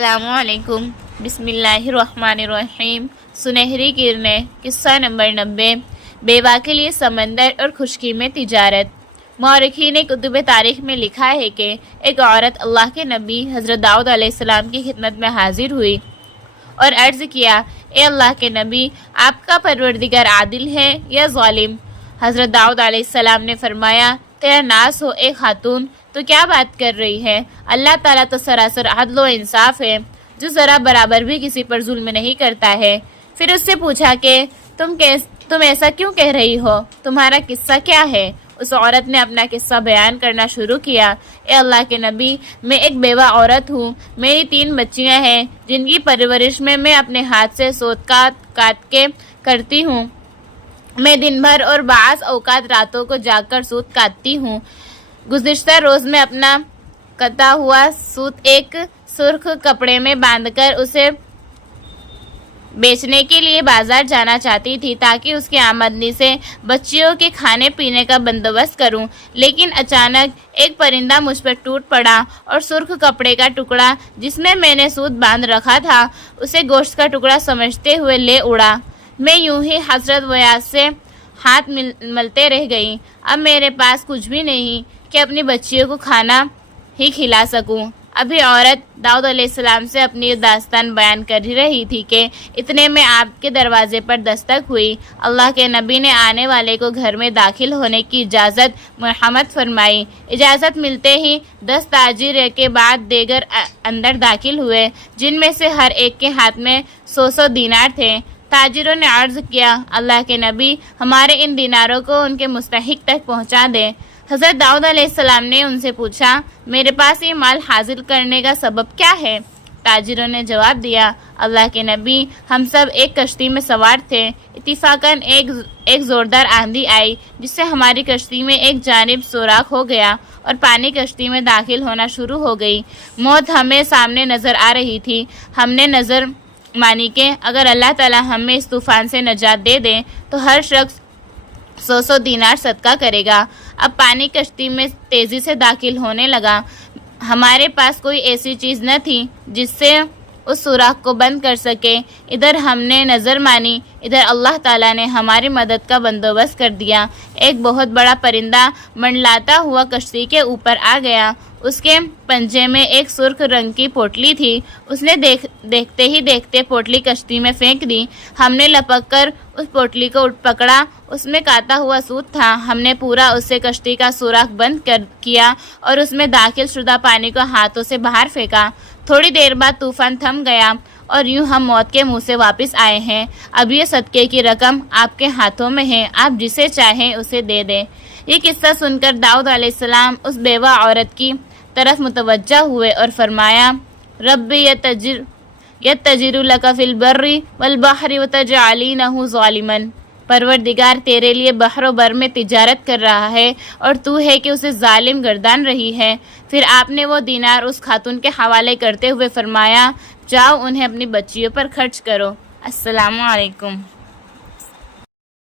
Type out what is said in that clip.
السلام علیکم۔ بسم اللہ الرحمن الرحیم۔ سنہری کرنیں، قصہ نمبر 90۔ بیوہ کے لیے سمندر اور خشکی میں تجارت۔ مورخین نے کتب تاریخ میں لکھا ہے کہ ایک عورت اللہ کے نبی حضرت داؤد علیہ السلام کی خدمت میں حاضر ہوئی اور عرض کیا، اے اللہ کے نبی، آپ کا پروردگار عادل ہے یا ظالم؟ حضرت داؤد علیہ السلام نے فرمایا، تیرا ناز ہو اے خاتون، تو کیا بات کر رہی ہے؟ اللہ تعالیٰ تو سراسر عدل و انصاف ہے، جو ذرا برابر بھی کسی پر ظلم نہیں کرتا ہے۔ پھر اس سے پوچھا کہ تم ایسا کیوں کہہ رہی ہو؟ تمہارا قصہ کیا ہے؟ اس عورت نے اپنا قصہ بیان کرنا شروع کیا۔ اے اللہ کے نبی، میں ایک بیوہ عورت ہوں، میری 3 بچیاں ہیں جن کی پرورش میں اپنے ہاتھ سے سوت کاٹ کے کرتی ہوں۔ میں دن بھر اور بعض اوقات راتوں کو جاگ کر سوت کاٹتی ہوں۔ گزشتہ روز میں اپنا کتا ہوا سوت ایک سرخ کپڑے میں باندھ کر اسے بیچنے کے لیے بازار جانا چاہتی تھی تاکہ اس کی آمدنی سے بچیوں کے کھانے پینے کا بندوبست کروں، لیکن اچانک ایک پرندہ مجھ پر ٹوٹ پڑا اور سرخ کپڑے کا ٹکڑا جس میں نے سوت باندھ رکھا تھا اسے گوشت کا ٹکڑا سمجھتے ہوئے لے اڑا۔ میں یوں ہی حسرت و یاس سے ہاتھ ملتے رہ گئی۔ اب میرے پاس کچھ بھی نہیں کہ اپنی بچیوں کو کھانا ہی کھلا سکوں۔ ابھی عورت داؤد علیہ السلام سے اپنی داستان بیان کر ہی رہی تھی کہ اتنے میں آپ کے دروازے پر دستک ہوئی۔ اللہ کے نبی نے آنے والے کو گھر میں داخل ہونے کی اجازت مرحمت فرمائی۔ اجازت ملتے ہی 10 تاجر کے بعد دیگر اندر داخل ہوئے، جن میں سے ہر ایک کے ہاتھ میں 100 دینار تھے۔ تاجروں نے عرض کیا، اللہ کے نبی، ہمارے ان دیناروں کو ان کے مستحق تک پہنچا دیں۔ حضرت داؤد علیہ السلام نے ان سے پوچھا، میرے پاس یہ مال حاصل کرنے کا سبب کیا ہے؟ تاجروں نے جواب دیا، اللہ کے نبی، ہم سب ایک کشتی میں سوار تھے، اتفاقاً ایک زوردار آندھی آئی جس سے ہماری کشتی میں ایک جانب سوراخ ہو گیا اور پانی کشتی میں داخل ہونا شروع ہو گئی۔ موت ہمیں سامنے نظر آ رہی تھی۔ ہم نے نظر مانی کہ اگر اللہ تعالیٰ ہمیں اس طوفان سے نجات دے دے تو ہر شخص 100 دینار صدقہ کرے گا۔ اب پانی کشتی میں تیزی سے داخل ہونے لگا۔ ہمارے پاس کوئی ایسی چیز نہ تھی جس سے اس سوراخ کو بند کر سکے۔ ادھر ہم نے نظر مانی، ادھر اللہ تعالیٰ نے ہماری مدد کا بندوبست کر دیا۔ ایک بہت بڑا پرندہ منڈلاتا ہوا کشتی کے اوپر آ گیا۔ اس کے پنجے میں ایک سرخ رنگ کی پوٹلی تھی۔ اس نے دیکھتے ہی دیکھتے پوٹلی کشتی میں پھینک دی۔ ہم نے لپک کر اس پوٹلی کو پکڑا، اس میں کاتا ہوا سوت تھا۔ ہم نے پورا اس سے کشتی کا سوراخ بند کیا اور اس میں داخل شدہ پانی کو ہاتھوں سے باہر پھینکا۔ تھوڑی دیر بعد طوفان تھم گیا اور یوں ہم موت کے منہ سے واپس آئے ہیں۔ اب یہ صدقے کی رقم آپ کے ہاتھوں میں ہے، آپ جسے چاہیں اسے دے دیں۔ یہ قصہ سن کر داؤد علیہ السلام اس بیوہ عورت کی طرف متوجہ ہوئے اور فرمایا، رب یتجر لک فی البر والبحر وتجعلینہ ظالما، پروردگار تیرے لیے بحر و بر میں تجارت کر رہا ہے اور تو ہے کہ اسے ظالم گردان رہی ہے۔ پھر آپ نے وہ دینار اس خاتون کے حوالے کرتے ہوئے فرمایا، جاؤ انہیں اپنی بچیوں پر خرچ کرو۔ السلام علیکم۔